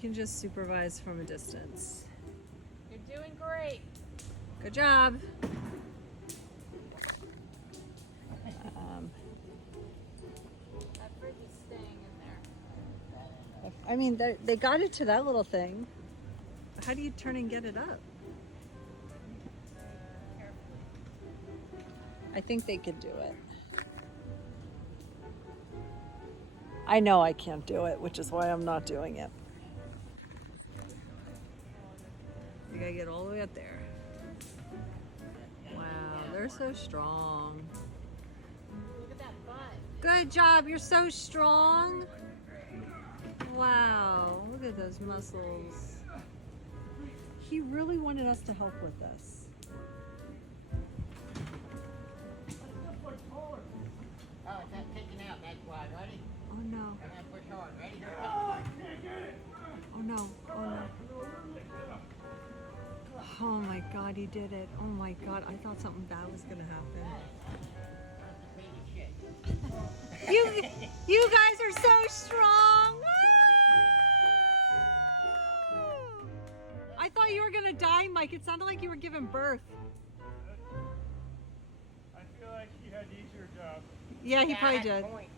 can just supervise from a distance. You're doing great. Good job. That fridge is staying in there. I mean, they got it to that little thing. How do you turn and get it up? I think they could do it. I know I can't do it, which is why I'm not doing it. You gotta get all the way up there. Wow, they're so strong. Look at that butt. Good job, you're so strong. Wow, look at those muscles. He really wanted us to help with this. Oh, it's not kicking out, that's why. Ready? Oh no. I'm gonna push hard. Ready? Oh no. Oh no. Oh my God, he did it. Oh my God, I thought something bad was gonna happen. You guys are so strong. Woo! I thought you were gonna die, Mike. It sounded like you were giving birth. I feel like he had the easier job. Yeah, he probably did. Point.